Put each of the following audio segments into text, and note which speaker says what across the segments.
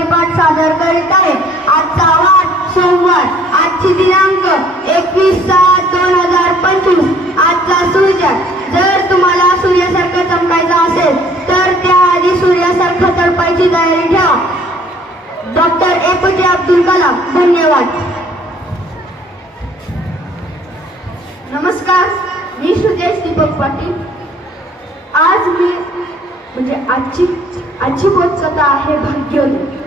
Speaker 1: परिपाठ सादर करीत आहे. आजचा वार सोमवार आजची दिनांक एकवीस सात दोन हजार पंचवीस. आजचा सूर्य जर तुम्हाला सूर्यासारखं चमकायचं असेल तर त्याआधी सूर्यासारखं तळपायची तयारी ठेवा. डॉक्टर ए पी जे अब्दुल कलाम धन्यवाद. नमस्कार मी सुदेश दीपक पाटील. आज मी म्हणजे आजची आजची बोधकथा आहे भाग्योदय.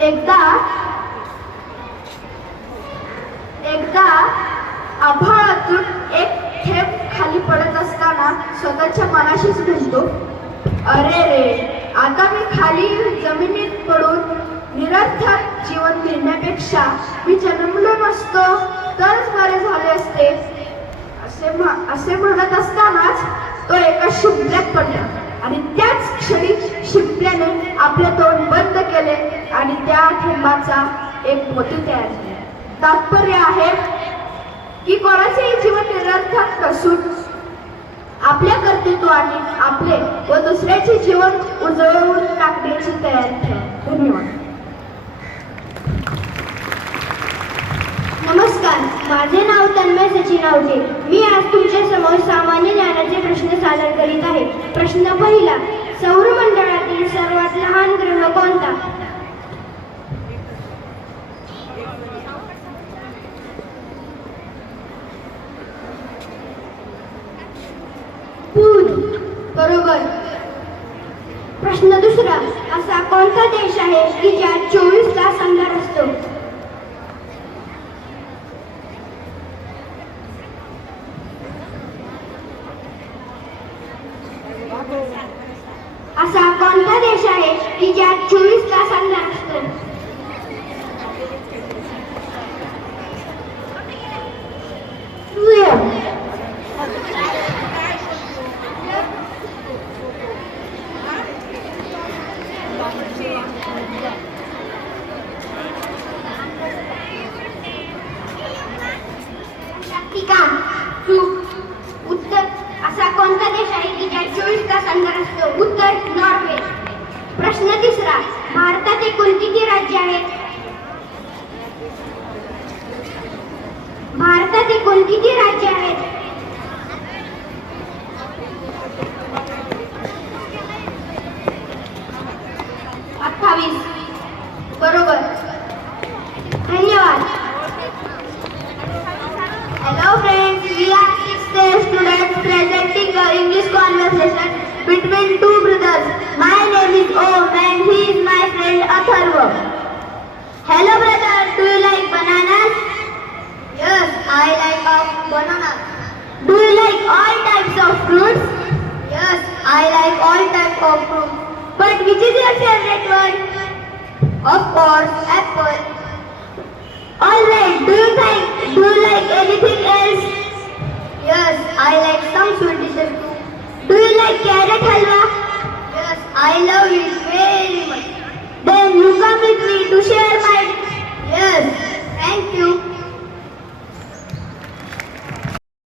Speaker 1: एकदा एकदा आभाळातून एक थेंब खाली पडत असताना स्वतःच्या मनाशीच म्हणतो अरे रे आता मी खाली जमिनीत पडून निरर्थक जीवन घेण्यापेक्षा मी जन्मलो नसतो तरच बरे झाले असते. असे म्ह- असे म्हणत असतानाच तो एका शिंपल्यात पडला. आणि त्याच क्षणी शिंपल्याने आपले तोंड बंद केले. एक मोती तयार झाले. तात्पर्य आहे की कोणाचेही जीवन निरर्थक नसून आपल्या कर्तृत्वाने आपले व दुसऱ्याचे जीवन उजळवून टाकण्याची तयारी ठेवा धन्यवाद. नमस्कार माझे नाव तन्मय सचिन आवटे. मी आज तुमच्यासमोर सामान्य ज्ञानाचे प्रश्न सादर करीत आहे. प्रश्न पहिला सौरमंडळातील प्रश्न दुसरा असा कोणता देश आहे की ज्यात चोवीस तास अंधार असतो? असा कोणता देश आहे की ज्यात चोवीस तास अंधार असतो स्वीडन. शक्तिका चूक उत्तर असा कोणता देश आहे की ज्यात चोवीस तास अंधार असतो उत्तर नॉर्वे प्रश्न भारतात एकूण किती राज्य आहेत? भारतात एकूण किती राज्य आहेत? अठ्ठावीस. बरोबर. धन्यवाद. हॅलो फ्रेंड्स वि लाइट ते student present English corner with which is your favorite one? Of course, apple. Alright, do you think do you like anything else? Yes, I like some sweet dishes too. Do you like carrot halwa? Yes, I love it very much. Then you come with me to share my Yes, thank you.